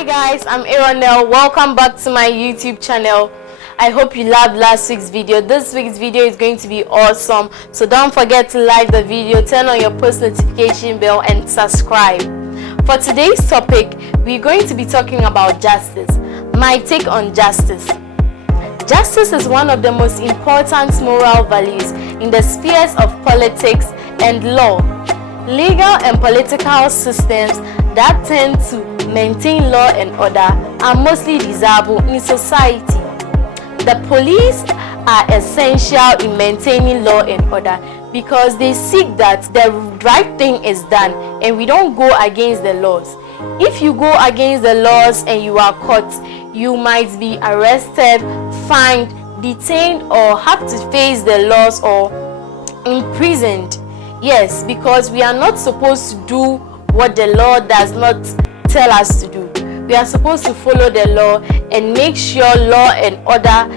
Hi guys, I'm Aronel. Welcome back to my YouTube channel. I hope you loved last week's video. This week's video is going to be awesome. So don't forget to like the video, turn on your post notification bell and subscribe. For today's topic, we're going to be talking about justice. My take on justice. Justice is one of the most important moral values in the spheres of politics and law. Legal and political systems that tend to maintain law and order are mostly desirable in society. The police are essential in maintaining law and order because they seek that the right thing is done and we don't go against the laws. If you go against the laws and you are caught, you might be arrested, fined, detained, or have to face the laws or imprisoned. Yes, because we are not supposed to do what the law does not tell us to do. We are supposed to follow the law and make sure law and order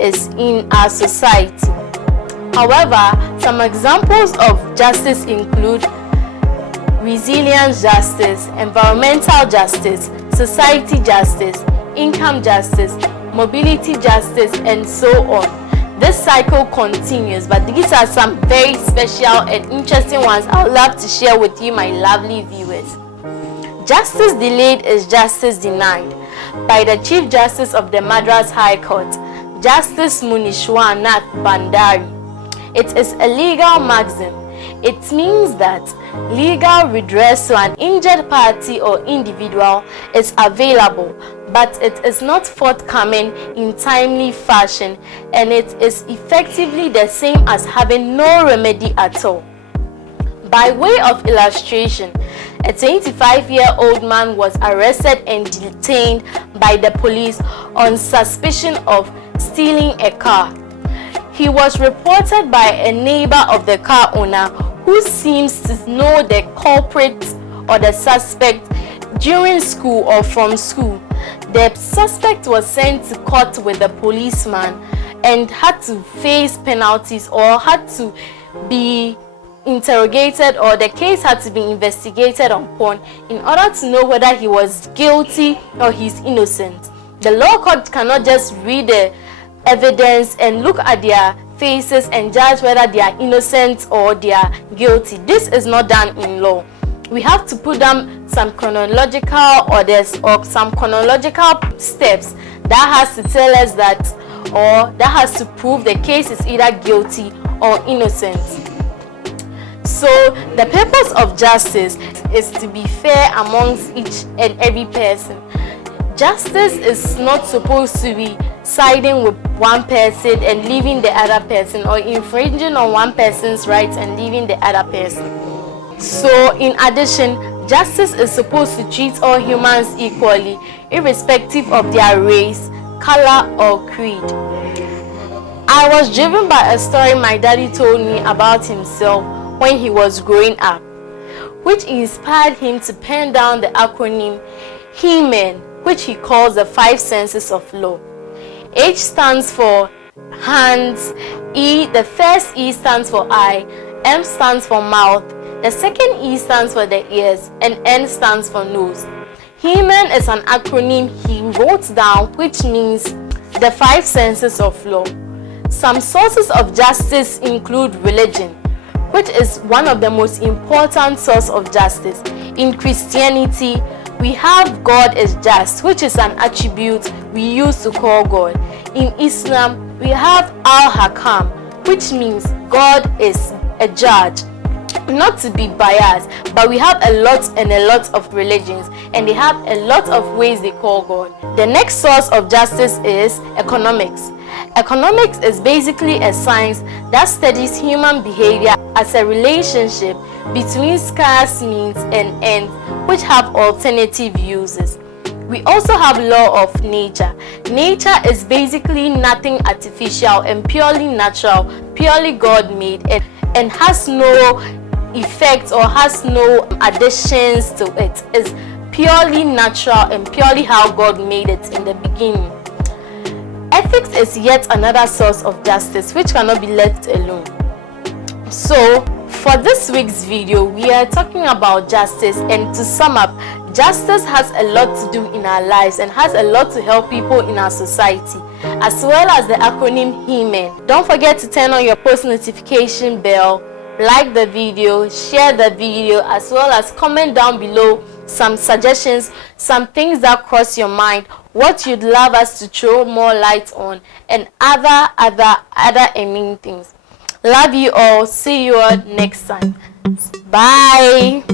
is in our society. However, some examples of justice include resilience justice, environmental justice, society justice, income justice, mobility justice, and so on. This cycle continues, but these are some very special and interesting ones I would love to share with you, my lovely viewers. Justice delayed is justice denied. By the Chief Justice of the Madras High Court, Justice Munishwanath Bandari. It is a legal maxim. It means that legal redress to an injured party or individual is available, but it is not forthcoming in timely fashion, and it is effectively the same as having no remedy at all. By way of illustration, a 25-year-old man was arrested and detained by the police on suspicion of stealing a car. He was reported by a neighbor of the car owner who seems to know the culprit or the suspect during school or from school. The suspect was sent to court with the policeman and had to face penalties or had to be interrogated, or the case had to be investigated upon in order to know whether he was guilty or he's innocent. The law court cannot just read the evidence and look at their faces and judge whether they are innocent or they are guilty. This is not done in law. We have to put down some chronological orders or some chronological steps that has to tell us that, or that has to prove the case is either guilty or innocent. So the purpose of justice is to be fair amongst each and every person. Justice is not supposed to be siding with one person and leaving the other person, or infringing on one person's rights and leaving the other person. So in addition, justice is supposed to treat all humans equally, irrespective of their race, color, or creed. I was driven by a story my daddy told me about himself when he was growing up, which inspired him to pen down the acronym Heman, which he calls the 5 senses of law. H stands for hands, E, the first E stands for eye, M stands for mouth, the second E stands for the ears, and N stands for nose. Heman is an acronym he wrote down, which means the 5 senses of law. Some sources of justice include religion, which is one of the most important sources of justice. In Christianity, we have God is just, which is an attribute we use to call God. In Islam, we have Al-Hakam, which means God is a judge. Not to be biased, but we have a lot of religions, and they have a lot of ways they call God. The next source of justice is economics. Economics is basically a science that studies human behavior as a relationship between scarce means and ends which have alternative uses. We also have law of nature. Nature is basically nothing artificial and purely natural, purely God-made, and has no effects or has no additions to it. It's purely natural and purely how God made it in the beginning. Ethics is yet another source of justice which cannot be left alone. So for this week's video, we are talking about justice, and to sum up, Justice has a lot to do in our lives and has a lot to help people in our society, as well as the acronym Heman. Don't forget to turn on your post notification bell, like the video, share the video, as well as comment down below some suggestions, some things that cross your mind, what you'd love us to throw more light on, and other amazing things. Love you all. See you all next time. Bye.